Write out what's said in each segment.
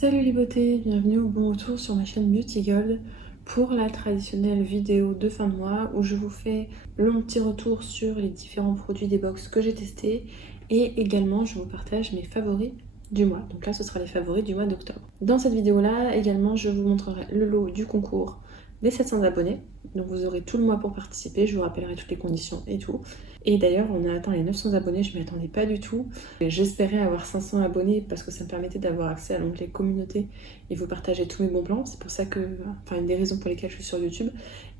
Salut les beautés, bienvenue au bon retour sur ma chaîne Beauty Gold pour la traditionnelle vidéo de fin de mois où je vous fais long petit retour sur les différents produits des box que j'ai testés et également je vous partage mes favoris du mois. Donc là ce sera les favoris du mois d'octobre. Dans cette vidéo là également je vous montrerai le lot du concours des 700 abonnés. Donc vous aurez tout le mois pour participer, je vous rappellerai toutes les conditions et tout. Et d'ailleurs on a atteint les 900 abonnés, je m'y attendais pas du tout. J'espérais avoir 500 abonnés parce que ça me permettait d'avoir accès à l'onglet communauté et vous partager tous mes bons plans. C'est pour ça que, une des raisons pour lesquelles je suis sur YouTube.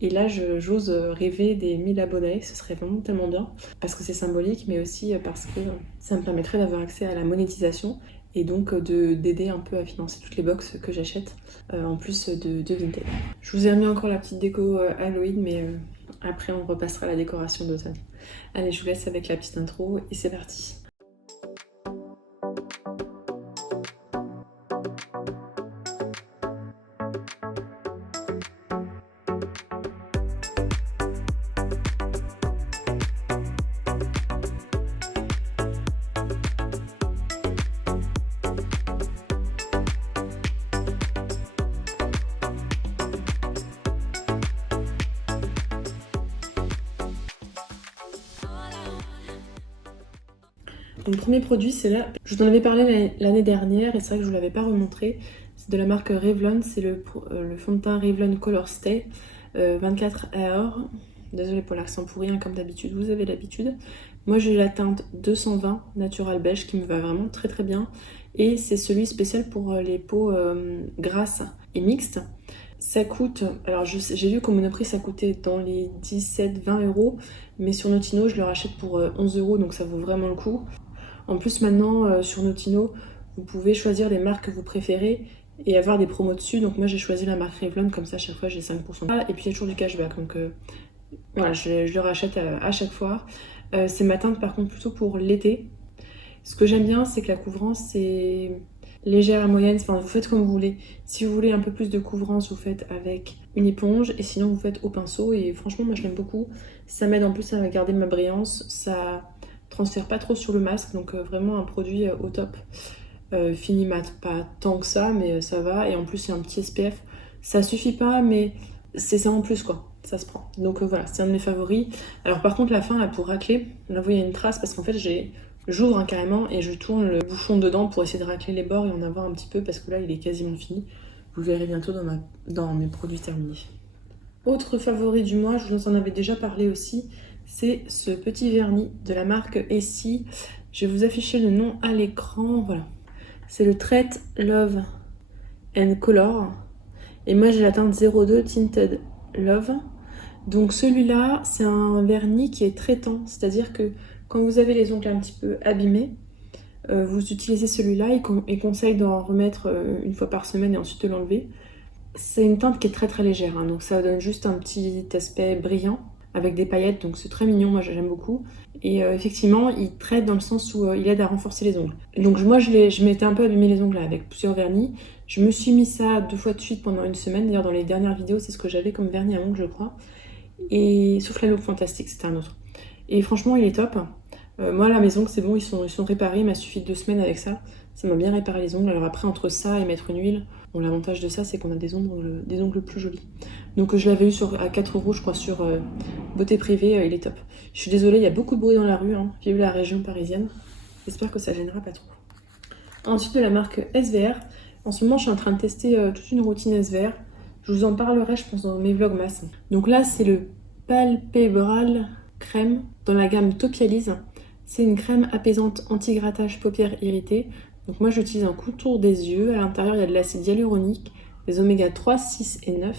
Et là j'ose rêver des 1000 abonnés, ce serait vraiment tellement bien. Parce que c'est symbolique mais aussi parce que ça me permettrait d'avoir accès à la monétisation et donc d'aider un peu à financer toutes les box que j'achète en plus de Vinted. Je vous ai remis encore la petite déco Halloween mais après on repassera à la décoration d'automne. Allez, je vous laisse avec la petite intro et c'est parti. Donc, le premier produit, c'est là. Je vous en avais parlé l'année dernière et c'est vrai que je ne vous l'avais pas remontré. C'est de la marque Revlon, c'est le fond de teint Revlon Color Stay 24 heures. Désolée pour l'accent pourri, hein, comme d'habitude, vous avez l'habitude. Moi j'ai la teinte 220 Natural Beige qui me va vraiment très très bien. Et c'est celui spécial pour les peaux grasses et mixtes. Ça coûte, alors j'ai vu qu'au Monoprix ça coûtait dans les 17-20 euros, mais sur Notino je le rachète pour 11 euros, donc ça vaut vraiment le coup. En plus maintenant sur Notino vous pouvez choisir les marques que vous préférez et avoir des promos dessus. Donc moi j'ai choisi la marque Revlon, comme ça à chaque fois j'ai 5%. Et puis il y a toujours du cashback, donc voilà, je le rachète à chaque fois. C'est ma teinte par contre plutôt pour l'été. Ce que j'aime bien c'est que la couvrance c'est légère à moyenne, enfin vous faites comme vous voulez. Si vous voulez un peu plus de couvrance vous faites avec une éponge et sinon vous faites au pinceau et franchement moi je l'aime beaucoup. Ça m'aide en plus à garder ma brillance, ça transfère pas trop sur le masque, donc vraiment un produit au top. Fini mat, pas tant que ça mais ça va, et en plus il y a un petit SPF. Ça suffit pas mais c'est ça en plus quoi, ça se prend. Donc voilà, c'est un de mes favoris. Alors par contre la fin là pour racler, là vous voyez il y a une trace parce qu'en fait j'ouvre carrément et je tourne le bouchon dedans pour essayer de racler les bords et en avoir un petit peu parce que là il est quasiment fini. Vous verrez bientôt dans mes produits terminés. Autre favori du mois, je vous en avais déjà parlé aussi, c'est ce petit vernis de la marque Essie. Je vais vous afficher le nom à l'écran, voilà. C'est le Trait Love and Color. Et moi j'ai la teinte 02 Tinted Love. Donc celui-là, c'est un vernis qui est traitant, c'est-à-dire que quand vous avez les ongles un petit peu abîmés, vous utilisez celui-là et conseille d'en remettre une fois par semaine et ensuite de l'enlever. C'est une teinte qui est très très légère, hein, donc ça donne juste un petit aspect brillant avec des paillettes, donc c'est très mignon, moi j'aime beaucoup. Et effectivement, il traite dans le sens où il aide à renforcer les ongles. Donc moi je m'étais un peu abîmé les ongles là, avec plusieurs vernis. Je me suis mis ça 2 fois de suite pendant une semaine, d'ailleurs dans les dernières vidéos c'est ce que j'avais comme vernis à ongles je crois. Et sauf la Look Fantastique, c'était un autre. Et franchement il est top. Moi là mes ongles c'est bon, ils sont réparés, il m'a suffi de 2 semaines avec ça. Ça m'a bien réparé les ongles. Alors après entre ça et mettre une huile, bon, l'avantage de ça c'est qu'on a des ongles plus jolis. Donc je l'avais eu à 4 euros je crois sur Beauté Privée, il est top. Je suis désolée, il y a beaucoup de bruit dans la rue, hein. Vive la région parisienne. J'espère que ça gênera pas trop. Ensuite de la marque SVR, en ce moment je suis en train de tester toute une routine SVR. Je vous en parlerai je pense dans mes vlogmas. Donc là c'est le Palpebral Crème dans la gamme Topialise. C'est une crème apaisante anti-grattage paupières irritées. Donc moi j'utilise un contour des yeux. À l'intérieur il y a de l'acide hyaluronique, des oméga 3, 6 et 9.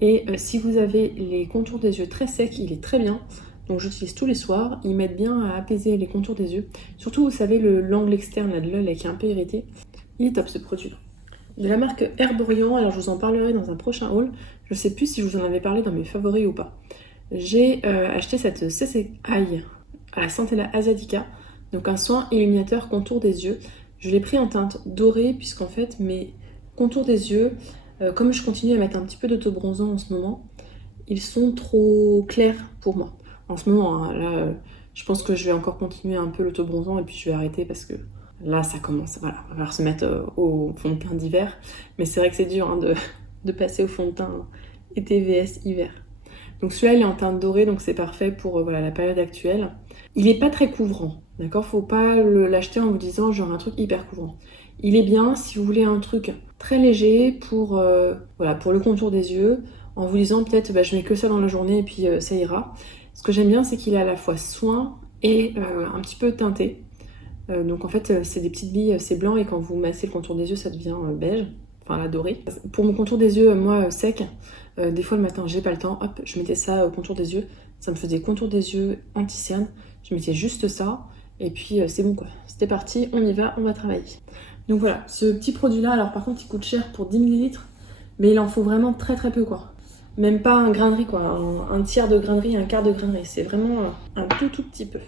Et si vous avez les contours des yeux très secs, il est très bien. Donc j'utilise tous les soirs. Ils m'aident bien à apaiser les contours des yeux. Surtout vous savez l'angle externe là, de l'œil qui est un peu irrité. Il est top ce produit. De la marque Herborian, alors je vous en parlerai dans un prochain haul. Je sais plus si je vous en avais parlé dans mes favoris ou pas. J'ai acheté cette CCI à la Centella Asiatica, donc un soin illuminateur contour des yeux. Je l'ai pris en teinte dorée puisqu'en fait mes contours des yeux, comme je continue à mettre un petit peu d'autobronzant en ce moment, ils sont trop clairs pour moi. En ce moment, hein, là, je pense que je vais encore continuer un peu l'autobronzant et puis je vais arrêter parce que Là, ça commence, voilà, on va falloir se mettre au fond de teint d'hiver. Mais c'est vrai que c'est dur hein, de passer au fond de teint été vs hiver. Donc celui-là, il est en teinte dorée, donc c'est parfait pour voilà, la période actuelle. Il n'est pas très couvrant, d'accord? Faut pas l'acheter en vous disant genre un truc hyper couvrant. Il est bien si vous voulez un truc très léger pour, voilà, pour le contour des yeux, en vous disant peut-être bah, je mets que ça dans la journée et puis ça ira. Ce que j'aime bien, c'est qu'il est à la fois soin et un petit peu teinté. Donc en fait, c'est des petites billes, c'est blanc et quand vous massez le contour des yeux, ça devient beige, enfin la dorée. Pour mon contour des yeux, moi sec, des fois le matin, j'ai pas le temps, hop, je mettais ça au contour des yeux. Ça me faisait contour des yeux anti-cerne. Je mettais juste ça et puis c'est bon quoi. C'était parti, on y va, on va travailler. Donc voilà, ce petit produit-là, alors par contre, il coûte cher pour 10 ml, mais il en faut vraiment très très peu quoi. Même pas un grain de riz quoi, un tiers de grain de riz, un quart de grain de riz. C'est vraiment un tout petit peu.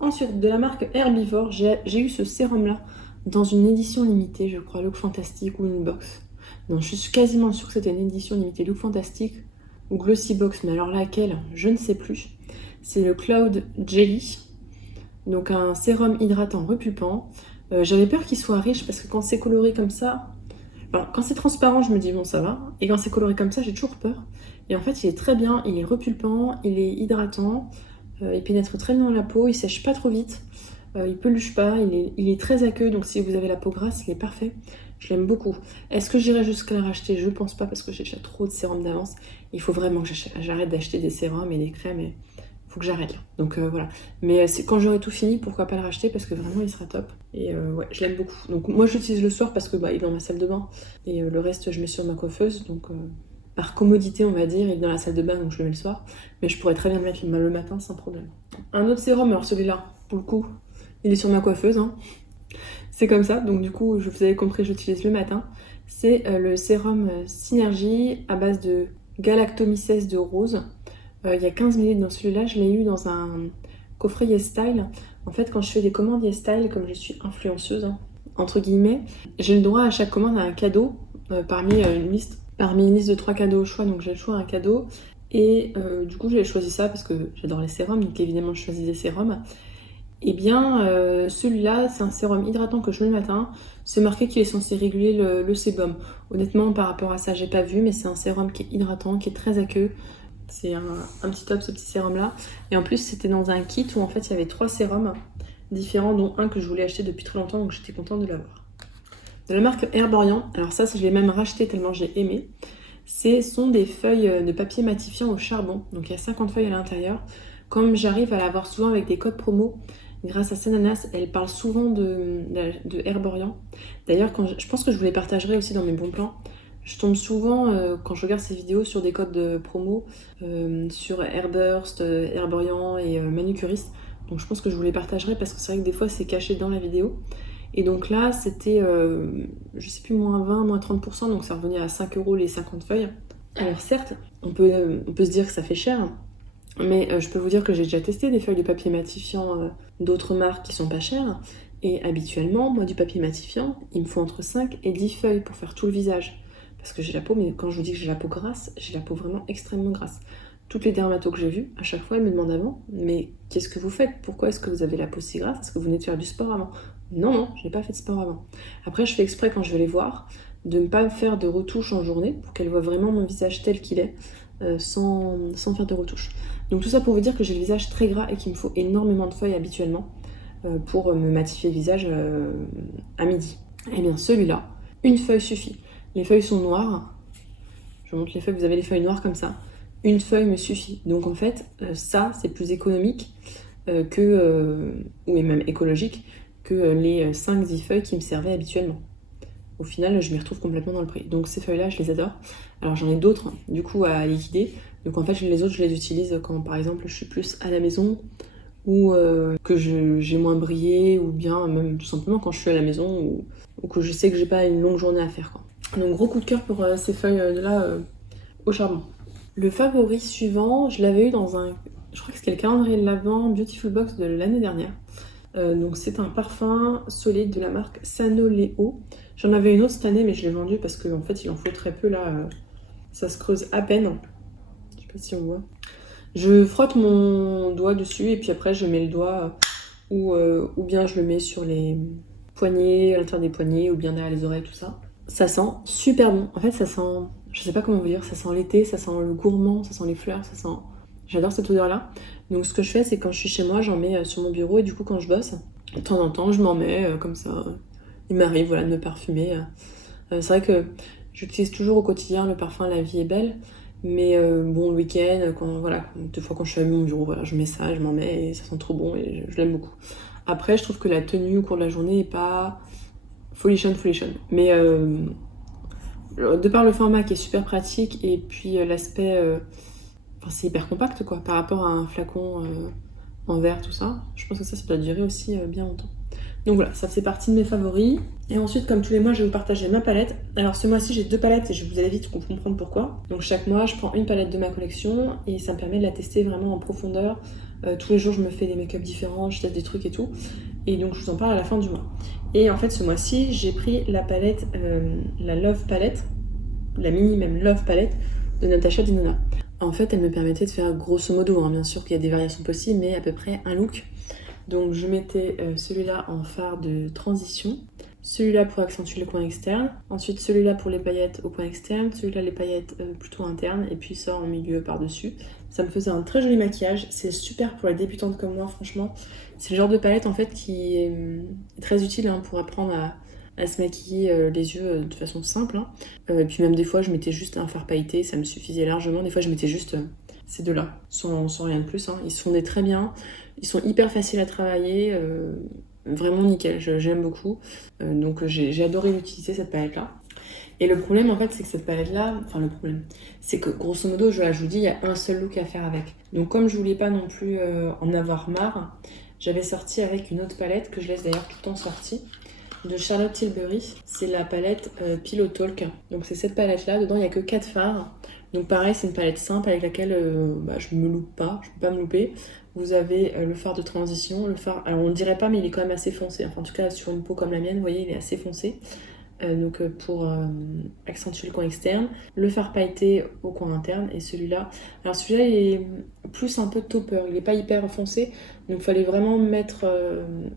Ensuite, de la marque Herbivore, j'ai eu ce sérum-là dans une édition limitée, je crois, Look Fantastic ou une box. Non, je suis quasiment sûre que c'était une édition limitée Look Fantastic ou Glossy Box, mais alors laquelle, je ne sais plus. C'est le Cloud Jelly, donc un sérum hydratant repulpant. J'avais peur qu'il soit riche parce que quand c'est coloré comme ça, enfin, quand c'est transparent, je me dis bon ça va, et quand c'est coloré comme ça, j'ai toujours peur. Et en fait, il est très bien, il est repulpant, il est hydratant. Il pénètre très bien dans la peau, il sèche pas trop vite, il peluche pas, il est très aqueux, donc si vous avez la peau grasse, il est parfait. Je l'aime beaucoup. Est-ce que j'irai jusqu'à la racheter? Je pense pas parce que j'ai déjà trop de sérums d'avance. Il faut vraiment que j'arrête d'acheter des sérums et des crèmes et il faut que j'arrête là. Donc voilà. Mais quand j'aurai tout fini, pourquoi pas le racheter parce que vraiment il sera top. Et ouais, je l'aime beaucoup. Donc moi je l'utilise le soir parce que bah, il est dans ma salle de bain et le reste je mets sur ma coiffeuse. Donc par commodité, on va dire, il est dans la salle de bain, donc je le mets le soir. Mais je pourrais très bien le mettre le matin sans problème. Un autre sérum, alors celui-là, pour le coup, il est sur ma coiffeuse. Hein. C'est comme ça, donc du coup, vous avez compris, j'utilise le matin. C'est le sérum Synergie à base de galactomycèse de rose. Il y a 15 ml dans celui-là, je l'ai eu dans un coffret YesStyle. En fait, quand je fais des commandes YesStyle, comme je suis influenceuse, hein, entre guillemets, j'ai le droit à chaque commande à un cadeau parmi une liste de 3 cadeaux au choix, donc j'ai le choix à un cadeau. Et du coup, j'ai choisi ça parce que j'adore les sérums, donc évidemment, je choisis des sérums. Et bien, celui-là, c'est un sérum hydratant que je mets le matin. C'est marqué qu'il est censé réguler le sébum. Honnêtement, par rapport à ça, j'ai pas vu, mais c'est un sérum qui est hydratant, qui est très aqueux. C'est un petit top, ce petit sérum-là. Et en plus, c'était dans un kit où en fait, il y avait 3 sérums différents, dont un que je voulais acheter depuis très longtemps, donc j'étais contente de l'avoir. De la marque Herborian, alors ça, je l'ai même racheté tellement j'ai aimé. Ce sont des feuilles de papier matifiant au charbon, donc il y a 50 feuilles à l'intérieur. Comme j'arrive à l'avoir souvent avec des codes promo, grâce à Sananas, elle parle souvent de Herborian. D'ailleurs, je pense que je vous les partagerai aussi dans mes bons plans. Je tombe souvent, quand je regarde ces vidéos, sur des codes de promo, sur Airburst, Herborian et Manucuriste. Donc je pense que je vous les partagerai parce que c'est vrai que des fois c'est caché dans la vidéo. Et donc là, c'était, je sais plus, moins 20, moins 30%, donc ça revenait à 5 € les 50 feuilles. Alors certes, on peut se dire que ça fait cher, mais je peux vous dire que j'ai déjà testé des feuilles de papier matifiant d'autres marques qui sont pas chères. Et habituellement, moi, du papier matifiant, il me faut entre 5 et 10 feuilles pour faire tout le visage. Parce que j'ai la peau, mais quand je vous dis que j'ai la peau grasse, j'ai la peau vraiment extrêmement grasse. Toutes les dermatos que j'ai vues, à chaque fois, elles me demandent avant, mais qu'est-ce que vous faites? Pourquoi est-ce que vous avez la peau si grasse? Est-ce que vous venez de faire du sport avant? Non, je n'ai pas fait de sport avant. Après, je fais exprès quand je vais les voir de ne pas faire de retouches en journée pour qu'elles voient vraiment mon visage tel qu'il est, sans faire de retouches. Donc tout ça pour vous dire que j'ai le visage très gras et qu'il me faut énormément de feuilles habituellement pour me matifier le visage à midi. Et bien celui-là, une feuille suffit. Les feuilles sont noires. Je vous montre les feuilles, vous avez les feuilles noires comme ça. Une feuille me suffit. Donc en fait, ça c'est plus économique ou même écologique que les 5-10 feuilles qui me servaient habituellement. Au final, je m'y retrouve complètement dans le prix. Donc ces feuilles-là, je les adore. Alors j'en ai d'autres, du coup, à liquider. Donc en fait, les autres, je les utilise quand, par exemple, je suis plus à la maison ou que j'ai moins brillé, ou bien même tout simplement quand je suis à la maison ou que je sais que j'ai pas une longue journée à faire, quoi. Donc gros coup de cœur pour ces feuilles-là au charbon. Le favori suivant, je l'avais eu dans je crois que c'était le calendrier de l'Avent Beautiful Box de l'année dernière. Donc c'est un parfum solide de la marque Sanoleo. J'en avais une autre cette année mais je l'ai vendu parce qu'en fait il en faut très peu là. Ça se creuse à peine. Je sais pas si on voit. Je frotte mon doigt dessus et puis après je mets le doigt ou bien je le mets sur les poignets, à l'intérieur des poignets ou bien derrière les oreilles, tout ça. Ça sent super bon. En fait, ça sent, je sais pas comment vous dire, ça sent l'été, ça sent le gourmand, ça sent les fleurs, ça sent... J'adore cette odeur-là. Donc ce que je fais, c'est quand je suis chez moi, j'en mets sur mon bureau et du coup quand je bosse, de temps en temps, je m'en mets comme ça. Il m'arrive voilà, de me parfumer. C'est vrai que j'utilise toujours au quotidien le parfum La Vie est belle. Mais bon, le week-end, voilà, des fois quand je suis à mon bureau, voilà, je mets ça, je m'en mets et ça sent trop bon et je l'aime beaucoup. Après, je trouve que la tenue au cours de la journée est pas folichonne. Mais de par le format qui est super pratique et puis l'aspect, enfin, c'est hyper compact quoi, par rapport à un flacon en verre, tout ça. Je pense que ça doit durer aussi bien longtemps. Donc voilà, ça fait partie de mes favoris. Et ensuite, comme tous les mois, je vais vous partager ma palette. Alors ce mois-ci, j'ai 2 palettes et je vais vous allez vite comprendre pourquoi. Donc chaque mois, je prends une palette de ma collection et ça me permet de la tester vraiment en profondeur. Tous les jours, je me fais des make-up différents, je teste des trucs et tout. Et donc je vous en parle à la fin du mois. Et en fait, ce mois-ci, j'ai pris la palette, la Love Palette, la mini même Love Palette de Natasha Denona. En fait, elle me permettait de faire grosso modo, hein, bien sûr qu'il y a des variations possibles, mais à peu près un look. Donc je mettais celui-là en fard de transition, celui-là pour accentuer le coin externe, ensuite celui-là pour les paillettes au coin externe, celui-là les paillettes plutôt internes, et puis ça en milieu par-dessus. Ça me faisait un très joli maquillage, c'est super pour les débutantes comme moi franchement. C'est le genre de palette en fait qui est très utile hein, pour apprendre à se maquiller les yeux de façon simple. Hein. Et puis même des fois je mettais juste un fard pailleté, ça me suffisait largement. Des fois je mettais juste ces deux-là, sans rien de plus. Hein. Ils se fondaient très bien, ils sont hyper faciles à travailler, vraiment nickel, j'aime beaucoup. Donc j'ai adoré l'utiliser cette palette-là. Et le problème en fait c'est que cette palette-là, enfin le problème, c'est que grosso modo, je vous dis, il y a un seul look à faire avec. Donc comme je voulais pas non plus en avoir marre, j'avais sorti avec une autre palette que je laisse d'ailleurs tout le temps sortie, de Charlotte Tilbury. C'est la palette Pillow Talk. Donc c'est cette palette-là, dedans il n'y a que 4 fards. Donc pareil, c'est une palette simple avec laquelle je me loupe pas, je peux pas me louper. Vous avez le fard de transition, le fard, alors on ne dirait pas mais il est quand même assez foncé, enfin en tout cas sur une peau comme la mienne, vous voyez il est assez foncé. Donc pour accentuer le coin externe, le fard pailleté au coin interne et celui-là. Alors celui-là il est plus un peu topper, il n'est pas hyper foncé, donc il fallait vraiment mettre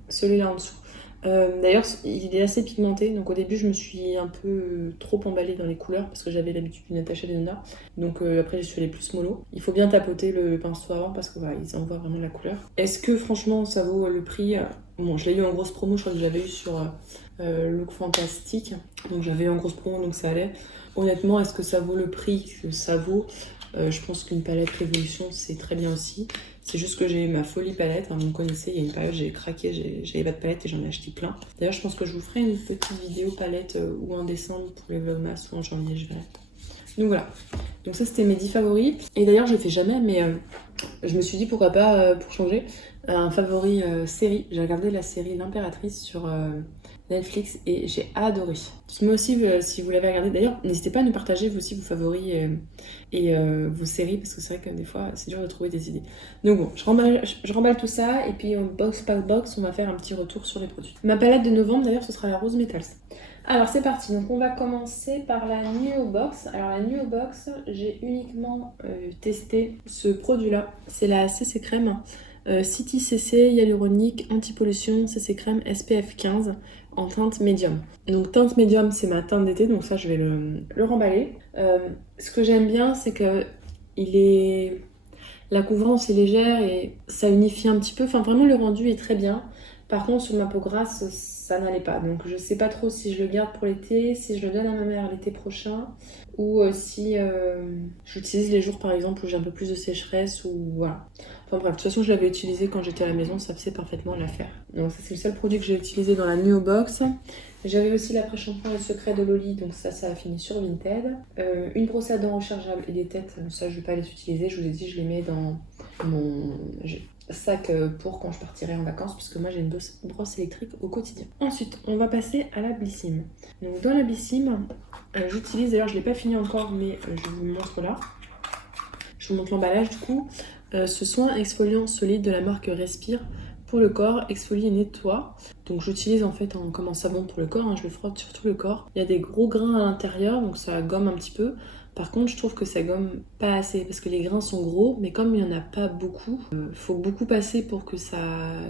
celui-là en dessous. D'ailleurs, il est assez pigmenté, donc au début je me suis un peu trop emballée dans les couleurs parce que j'avais l'habitude d'une Natasha Denona. Donc après je suis allée plus mollo. Il faut bien tapoter le pinceau avant parce que voilà, ils envoient vraiment de la couleur. Est-ce que franchement ça vaut le prix? Bon, je l'ai eu en grosse promo, je crois que j'avais eu sur Look Fantastique. Donc j'avais eu en grosse promo, donc ça allait. Honnêtement, est-ce que ça vaut le prix que ça vaut? Je pense qu'une palette Révolution c'est très bien aussi. C'est juste que j'ai ma folie palette, hein, vous me connaissez, il y a une période j'ai craqué, j'avais pas de palette et j'en ai acheté plein. D'ailleurs je pense que je vous ferai une petite vidéo palette ou en décembre pour les vlogmas ou en janvier, je verrai. Donc voilà, donc ça c'était mes 10 favoris. Et d'ailleurs je le fais jamais mais je me suis dit pourquoi pas pour changer, un favori série. J'ai regardé la série L'Impératrice sur Netflix et j'ai adoré. Moi aussi, si vous l'avez regardé, d'ailleurs, n'hésitez pas à nous partager vous aussi vos favoris et vos séries parce que c'est vrai que des fois c'est dur de trouver des idées. Donc bon, je remballe tout ça et puis box par box, on va faire un petit retour sur les produits. Ma palette de novembre d'ailleurs, ce sera la Rose Metals. Alors c'est parti, donc on va commencer par la Nuo Box. Alors la Nuo Box, j'ai uniquement testé ce produit-là, c'est la CC Crème. City CC, hyaluronique, anti-pollution, CC Crème SPF 15 en teinte médium. Donc teinte médium, c'est ma teinte d'été, donc ça je vais le remballer. Ce que j'aime bien, c'est que la couvrance est légère et ça unifie un petit peu. Enfin vraiment le rendu est très bien. Par contre sur ma peau grasse, ça n'allait pas. Donc je sais pas trop si je le garde pour l'été, si je le donne à ma mère l'été prochain ou si j'utilise les jours par exemple où j'ai un peu plus de sécheresse ou voilà. Enfin bref, de toute façon je l'avais utilisé quand j'étais à la maison, ça faisait parfaitement l'affaire. Donc ça c'est le seul produit que j'ai utilisé dans la Nuo Box. J'avais aussi l'après-shampoing Le Secret de Loli, donc ça a fini sur Vinted. Une brosse à dents rechargeable et des têtes, ça je vais pas les utiliser, je vous ai dit je les mets dans mon sac pour quand je partirai en vacances puisque moi j'ai une brosse électrique au quotidien. Ensuite on va passer à la Blissim. Donc dans la Blissim, j'utilise, d'ailleurs je l'ai pas fini encore mais je vous montre là. Je vous montre l'emballage du coup. Ce soin exfoliant solide de la marque Respire pour le corps, exfolie et nettoie. Donc j'utilise en fait comme un savon pour le corps, hein, je le frotte sur tout le corps. Il y a des gros grains à l'intérieur donc ça gomme un petit peu. Par contre je trouve que ça gomme pas assez parce que les grains sont gros mais comme il n'y en a pas beaucoup, faut beaucoup passer pour que ça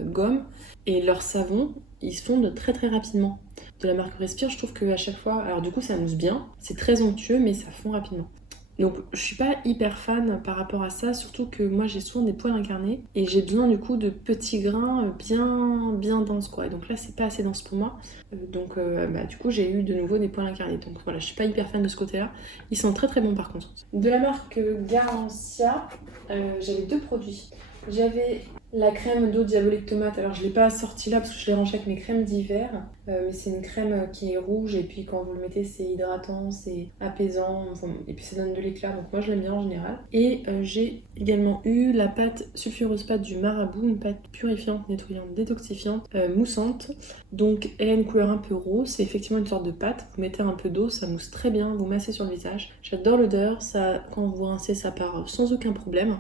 gomme. Et leur savon, ils se fondent très très rapidement. De la marque Respire, je trouve qu'à chaque fois, alors du coup ça mousse bien, c'est très onctueux mais ça fond rapidement. Donc je suis pas hyper fan par rapport à ça, surtout que moi j'ai souvent des poils incarnés et j'ai besoin du coup de petits grains bien denses quoi. Et donc là c'est pas assez dense pour moi. Du coup j'ai eu de nouveau des poils incarnés. Donc voilà, je suis pas hyper fan de ce côté-là. Ils sont très très bons par contre. De la marque Garancia, j'avais 2 produits. J'avais la crème d'eau diabolique tomate, alors je ne l'ai pas sortie là parce que je l'ai rangée avec mes crèmes d'hiver, mais c'est une crème qui est rouge et puis quand vous le mettez c'est hydratant, c'est apaisant, et puis ça donne de l'éclat, donc moi je l'aime bien en général. Et j'ai également eu la pâte sulfureuse pâte du Marabout, une pâte purifiante, nettoyante, détoxifiante, moussante, donc elle a une couleur un peu rose, c'est effectivement une sorte de pâte, vous mettez un peu d'eau, ça mousse très bien, vous massez sur le visage. J'adore l'odeur, ça, quand vous rincez ça part sans aucun problème.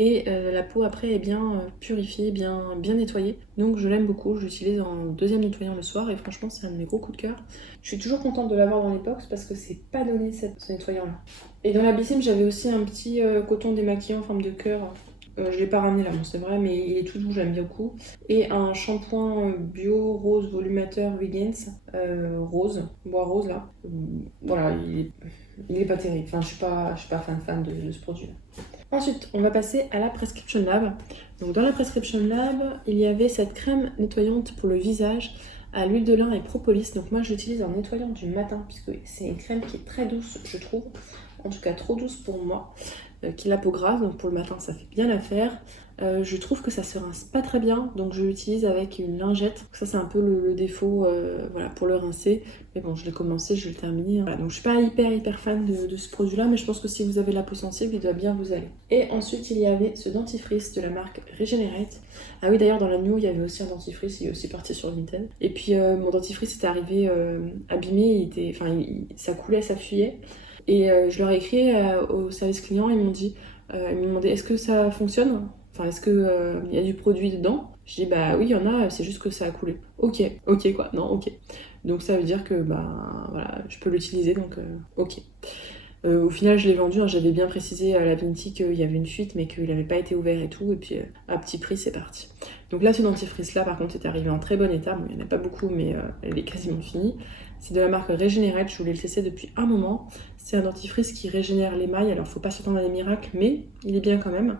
Et la peau après est bien purifiée, bien nettoyée. Donc je l'aime beaucoup, je l'utilise en 2e nettoyant le soir et franchement c'est un de mes gros coups de cœur. Je suis toujours contente de l'avoir dans les box parce que c'est pas donné ce nettoyant là. Et dans la Blissim j'avais aussi un petit coton démaquillant en forme de cœur. Je l'ai pas ramené là, bon c'est vrai, mais il est tout doux, j'aime bien beaucoup. Et un shampoing bio rose volumateur Wiggins, rose, bois rose là. Voilà, il est pas terrible. Enfin, je suis pas fan de ce produit là. Ensuite, on va passer à la Prescription Lab. Donc dans la Prescription Lab, il y avait cette crème nettoyante pour le visage à l'huile de lin et propolis. Donc moi je l'utilise en nettoyant du matin puisque c'est une crème qui est très douce, je trouve. En tout cas trop douce pour moi, qui a la peau grasse, donc pour le matin ça fait bien l'affaire. Je trouve que ça se rince pas très bien, donc je l'utilise avec une lingette. Ça c'est un peu le défaut voilà, pour le rincer. Mais bon, je l'ai commencé, je vais le terminer. Voilà, donc je suis pas hyper fan de ce produit-là, mais je pense que si vous avez la peau sensible, il doit bien vous aller. Et ensuite, il y avait ce dentifrice de la marque Regenerate. Ah oui, d'ailleurs, dans la New, il y avait aussi un dentifrice, il est aussi parti sur Vinted. Et puis, mon dentifrice était arrivé abîmé, ça coulait, ça fuyait. Et je leur ai écrit au service client, ils m'ont demandé est-ce que ça fonctionne ? Enfin, est-ce qu'il y a du produit dedans ? Je dis bah oui, il y en a, c'est juste que ça a coulé. Ok quoi, non, ok. Donc ça veut dire que voilà, je peux l'utiliser, donc ok. Au final, je l'ai vendu, hein, j'avais bien précisé à la Vinti qu'il y avait une fuite, mais qu'il n'avait pas été ouvert et tout, et puis à petit prix, c'est parti. Donc là, ce dentifrice-là, par contre, est arrivé en très bon état. Bon, il n'y en a pas beaucoup, mais elle est quasiment finie. C'est de la marque Regenerate, je voulais le tester depuis un moment. C'est un dentifrice qui régénère l'émail, alors faut pas s'attendre à des miracles, mais il est bien quand même.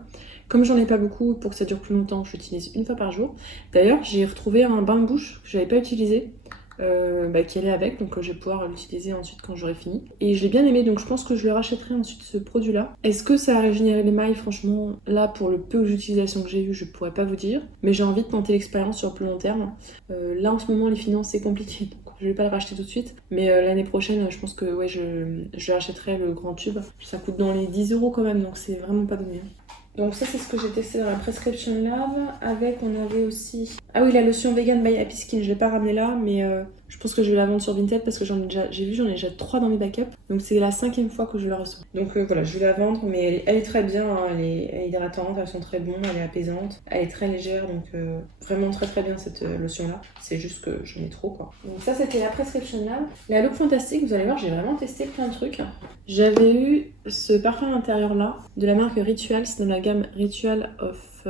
Comme j'en ai pas beaucoup, pour que ça dure plus longtemps, je l'utilise une fois par jour. D'ailleurs, j'ai retrouvé un bain de bouche que je n'avais pas utilisé, qui allait avec, donc je vais pouvoir l'utiliser ensuite quand j'aurai fini. Et je l'ai bien aimé, donc je pense que je le rachèterai ensuite ce produit-là. Est-ce que ça a régénéré l'émail ? Franchement, là, pour le peu d'utilisation que j'ai eu, je pourrais pas vous dire. Mais j'ai envie de tenter l'expérience sur plus long terme. Là, en ce moment, les finances, c'est compliqué, donc je vais pas le racheter tout de suite. Mais l'année prochaine, je pense que ouais, je rachèterai le grand tube. Ça coûte dans les 10 € quand même, donc c'est vraiment pas donné. Donc ça c'est ce que j'ai testé dans la Prescription Lab. Avec on avait aussi... Ah oui, la lotion vegan by Happy Skin, je l'ai pas ramenée là, mais je pense que je vais la vendre sur Vinted parce que j'en ai déjà 3 dans mes backups. Donc c'est la 5e fois que je la reçois. Donc voilà, je vais la vendre, mais elle est très bien, hein. Elle est hydratante, elles sont très bonnes, elle est apaisante, elle est très légère, donc vraiment très bien cette lotion là. C'est juste que j'en ai trop quoi. Donc ça c'était la Prescription Lab. La Look Fantastic, vous allez voir, j'ai vraiment testé plein de trucs. J'avais eu ce parfum intérieur là de la marque Ritual, c'est dans la gamme Ritual of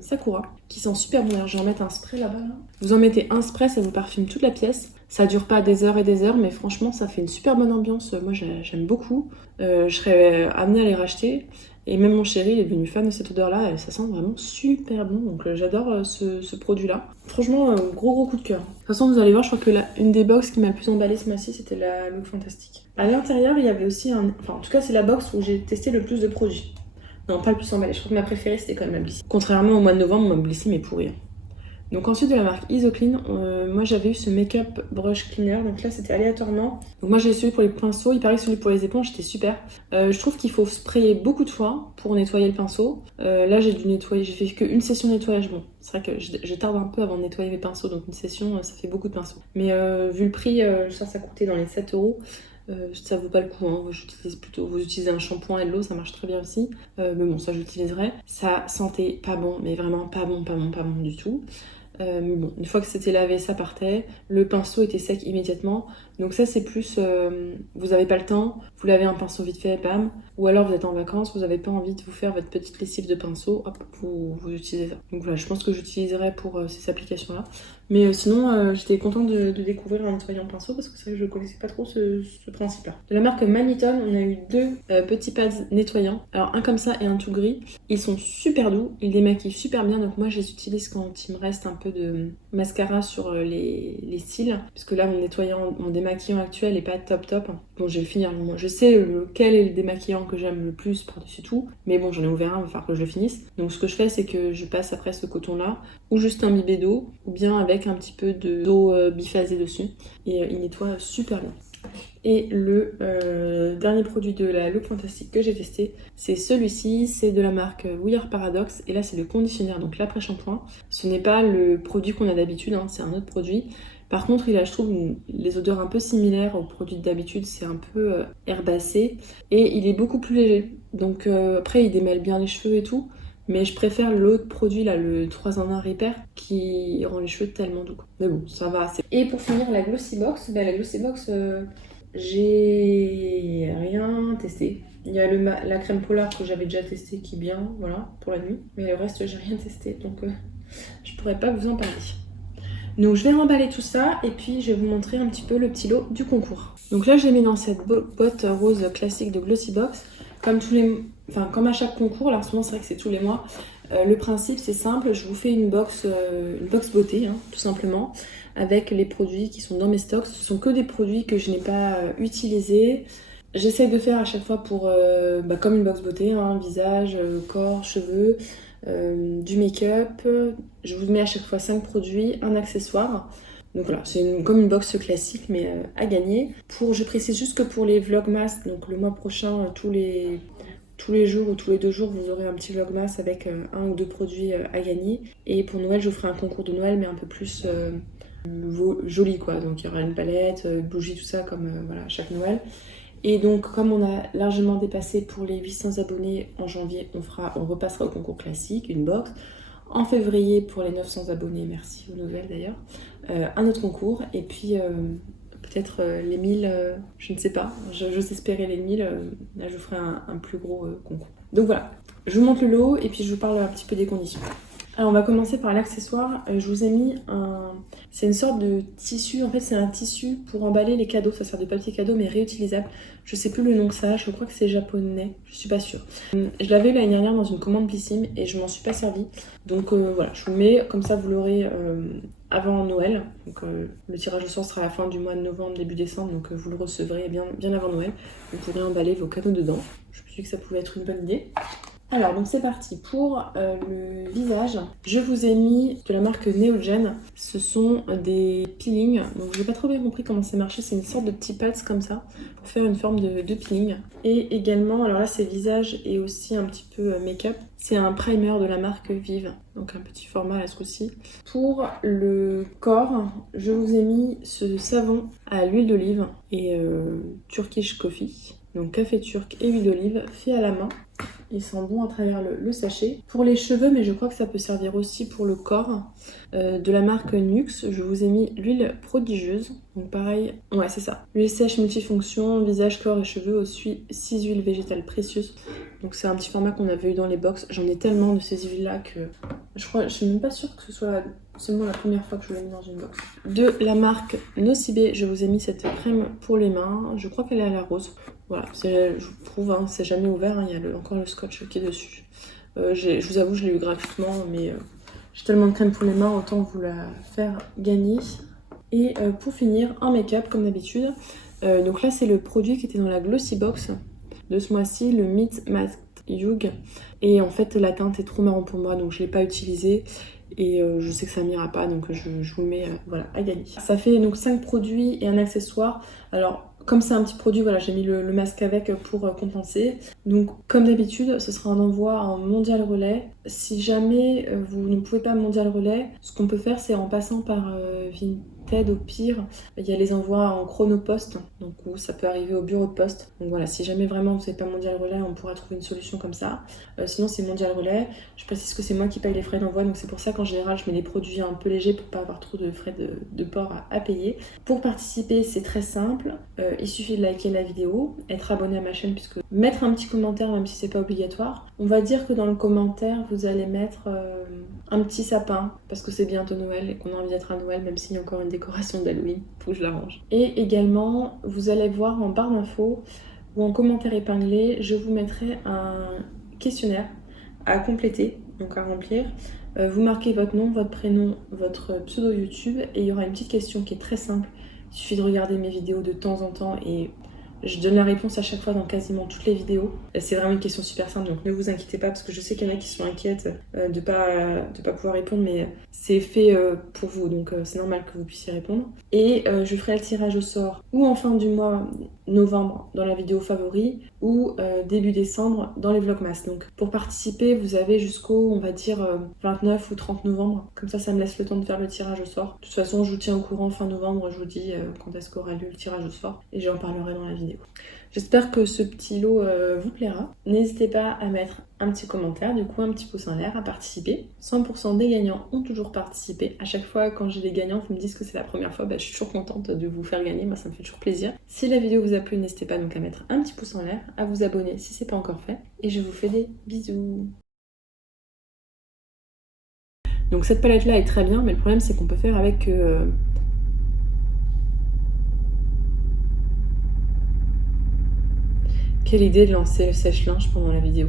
Sakura, qui sent super bon. Alors, je vais en mettre un spray là-bas. Là. Vous en mettez un spray, ça vous parfume toute la pièce. Ça dure pas des heures et des heures, mais franchement, ça fait une super bonne ambiance. Moi, j'aime beaucoup. Je serais amenée à les racheter. Et même mon chéri, il est devenu fan de cette odeur-là. Et ça sent vraiment super bon. Donc, j'adore ce produit-là. Franchement, gros coup de cœur. De toute façon, vous allez voir, je crois que une des box qui m'a le plus emballé ce mois-ci, c'était la Look Fantastic. À l'intérieur, il y avait aussi en tout cas, c'est la box où j'ai testé le plus de produits. Non, pas le plus emballé. Je crois que ma préférée, c'était quand même la Blissim. Contrairement au mois de novembre, ma Blissim est pourrie. Donc ensuite, de la marque Isoclean, moi j'avais eu ce Make-up Brush Cleaner. Donc là, c'était aléatoirement. Donc moi, j'ai celui pour les pinceaux. Il paraît que celui pour les éponges, c'était super. Je trouve qu'il faut sprayer beaucoup de fois pour nettoyer le pinceau. Là, j'ai dû nettoyer. J'ai fait qu'une session de nettoyage. Bon, c'est vrai que je tarde un peu avant de nettoyer mes pinceaux. Donc une session, ça fait beaucoup de pinceaux. Mais vu le prix, ça coûtait dans les 7 €. Ça vaut pas le coup, hein. Vous utilisez un shampoing et de l'eau, ça marche très bien aussi. Mais bon, ça j'utiliserai. Ça sentait pas bon, mais vraiment pas bon du tout. Mais bon, une fois que c'était lavé, ça partait. Le pinceau était sec immédiatement. Donc ça, c'est plus, vous avez pas le temps, vous lavez un pinceau vite fait, bam. Ou alors vous êtes en vacances, vous n'avez pas envie de vous faire votre petite lessive de pinceau, hop, vous utilisez ça. Donc voilà, je pense que j'utiliserai pour ces applications-là. Mais sinon, j'étais contente de découvrir un nettoyant pinceau parce que c'est vrai que je ne connaissais pas trop ce principe-là. De la marque Maniton, on a eu deux petits pads nettoyants. Alors un comme ça et un tout gris. Ils sont super doux, ils démaquillent super bien. Donc moi, je les utilise quand il me reste un peu de mascara sur les cils. Parce que là, mon démaquillant actuel n'est pas top. Bon, je vais le finir. Je sais lequel est le démaquillant que j'aime le plus par-dessus tout. Mais bon, j'en ai ouvert un, il va falloir que je le finisse. Donc ce que je fais, c'est que je passe après ce coton-là, ou juste un imbibé d'eau, ou bien avec un petit peu d'eau biphasée dessus. Et il nettoie super bien. Et le dernier produit de la Look Fantastic que j'ai testé, c'est celui-ci, c'est de la marque We Are Paradox, et là c'est le conditionnaire, donc l'après-shampoing. Ce n'est pas le produit qu'on a d'habitude, hein, c'est un autre produit. Par contre, il a, je trouve, les odeurs un peu similaires aux produits d'habitude, c'est un peu herbacé, et il est beaucoup plus léger. Donc après, il démêle bien les cheveux et tout, mais je préfère l'autre produit, là, le 3 en 1 Repair, qui rend les cheveux tellement doux. Mais bon, ça va. Et pour finir, la Glossy Box, la Glossy Box, j'ai rien testé. Il y a la crème Polar que j'avais déjà testé qui est bien, voilà, pour la nuit. Mais le reste, j'ai rien testé, donc je pourrais pas vous en parler. Donc je vais remballer tout ça et puis je vais vous montrer un petit peu le petit lot du concours. Donc là, je l'ai mis dans cette boîte rose classique de Glossy Box. Comme à chaque concours, alors souvent c'est vrai que c'est tous les mois. Le principe c'est simple, je vous fais une box beauté, hein, tout simplement, avec les produits qui sont dans mes stocks. Ce sont que des produits que je n'ai pas utilisés. J'essaie de faire à chaque fois comme une box beauté, hein, visage, corps, cheveux, du make-up. Je vous mets à chaque fois 5 produits, un accessoire. Donc voilà, c'est comme une box classique mais à gagner. Je précise juste que pour les vlogmas, donc le mois prochain, tous les jours ou tous les 2 jours, vous aurez un petit vlogmas avec 1 ou 2 produits à gagner. Et pour Noël, je vous ferai un concours de Noël mais un peu plus joli quoi. Donc il y aura une palette, bougie, tout ça comme voilà, chaque Noël. Et donc comme on a largement dépassé pour les 800 abonnés en janvier, on repassera au concours classique, une box. En février, pour les 900 abonnés, merci aux nouvelles d'ailleurs, un autre concours. Et puis peut-être les 1000, je ne sais pas, j'ose espérer les 1000, là je ferai un plus gros concours. Donc voilà, je vous montre le lot et puis je vous parle un petit peu des conditions. Alors on va commencer par l'accessoire. Je vous ai mis c'est une sorte de tissu, en fait c'est un tissu pour emballer les cadeaux, ça sert de papier cadeau mais réutilisable. Je sais plus le nom que ça, je crois que c'est japonais, je suis pas sûre. Je l'avais l'année dernière dans une commande Blissim et je m'en suis pas servi. Donc voilà, je vous le mets, comme ça vous l'aurez avant Noël. Donc le tirage au sort sera à la fin du mois de novembre, début décembre, donc vous le recevrez bien avant Noël. Vous pourrez emballer vos cadeaux dedans. Je me suis dit que ça pouvait être une bonne idée. Alors, donc c'est parti. Pour le visage, je vous ai mis de la marque Neogen. Ce sont des peelings. Donc, je n'ai pas trop bien compris comment ça marchait. C'est une sorte de petit pads comme ça pour faire une forme de peeling. Et également, alors là, c'est visage et aussi un petit peu make-up. C'est un primer de la marque Vive. Donc, un petit format à ce coup-ci. Pour le corps, je vous ai mis ce savon à l'huile d'olive et Turkish Coffee. Donc, café turc et huile d'olive fait à la main. Il sent bon à travers le sachet. Pour les cheveux, mais je crois que ça peut servir aussi pour le corps, de la marque Nux, je vous ai mis l'huile prodigieuse. Donc pareil, ouais c'est ça. L'huile sèche multifonction, visage, corps et cheveux, aussi 6 huiles végétales précieuses. Donc c'est un petit format qu'on avait eu dans les box. J'en ai tellement de ces huiles-là que je suis même pas sûre que ce soit seulement la première fois que je l'ai mis dans une box. De la marque Nocibé, je vous ai mis cette crème pour les mains. Je crois qu'elle est à la rose. Voilà, je vous prouve, hein, c'est jamais ouvert, hein, il y a encore le scotch qui est dessus. Je vous avoue, je l'ai eu gratuitement, mais j'ai tellement de crème pour les mains, autant vous la faire gagner. Et pour finir, un make-up comme d'habitude. Donc là, c'est le produit qui était dans la Glossy Box de ce mois-ci, le Meet Matte Hue. Et en fait, la teinte est trop marron pour moi, donc je ne l'ai pas utilisé. Et je sais que ça m'ira pas, donc je vous le mets voilà, à gagner. Ça fait donc 5 produits et un accessoire. Alors, comme c'est un petit produit, voilà, j'ai mis le masque avec pour compenser. Donc, comme d'habitude, ce sera un envoi en mondial relais. Si jamais vous ne pouvez pas mondial relais, ce qu'on peut faire, c'est en passant par TED, au pire, il y a les envois en chronopost, donc où ça peut arriver au bureau de poste. Donc voilà, si jamais vraiment vous n'avez pas Mondial Relais, on pourra trouver une solution comme ça. Sinon, c'est Mondial Relais. Je précise que c'est moi qui paye les frais d'envoi, donc c'est pour ça qu'en général, je mets des produits un peu légers pour pas avoir trop de frais de port à payer. Pour participer, c'est très simple. Il suffit de liker la vidéo, être abonné à ma chaîne, puisque mettre un petit commentaire, même si c'est pas obligatoire. On va dire que dans le commentaire, vous allez mettre un petit sapin, parce que c'est bientôt Noël et qu'on a envie d'être à Noël, même s'il y a encore une décoration d'Halloween, faut que je l'arrange. Et également, vous allez voir en barre d'infos ou en commentaire épinglé, je vous mettrai un questionnaire à compléter, donc à remplir. Vous marquez votre nom, votre prénom, votre pseudo YouTube et il y aura une petite question qui est très simple. Il suffit de regarder mes vidéos de temps en temps et je donne la réponse à chaque fois dans quasiment toutes les vidéos. C'est vraiment une question super simple, donc ne vous inquiétez pas parce que je sais qu'il y en a qui sont inquiètes de pas pouvoir répondre, mais c'est fait pour vous, donc c'est normal que vous puissiez répondre. Et je ferai le tirage au sort ou en fin du mois novembre dans la vidéo favori ou début décembre dans les vlogmas. Donc pour participer, vous avez jusqu'au, on va dire, 29 ou 30 novembre. Comme ça me laisse le temps de faire le tirage au sort. De toute façon, je vous tiens au courant fin novembre, je vous dis quand est-ce qu'aura lieu le tirage au sort et j'en parlerai dans la vidéo. J'espère que ce petit lot vous plaira. N'hésitez pas à mettre un petit commentaire, du coup un petit pouce en l'air, à participer. 100% des gagnants ont toujours participé. À chaque fois quand j'ai des gagnants qui me disent que c'est la première fois, je suis toujours contente de vous faire gagner, moi ça me fait toujours plaisir. Si la vidéo vous a plu, n'hésitez pas donc à mettre un petit pouce en l'air, à vous abonner si c'est pas encore fait. Et je vous fais des bisous. Donc cette palette là est très bien, mais le problème c'est qu'on peut faire avec... Quelle idée de lancer le sèche-linge pendant la vidéo.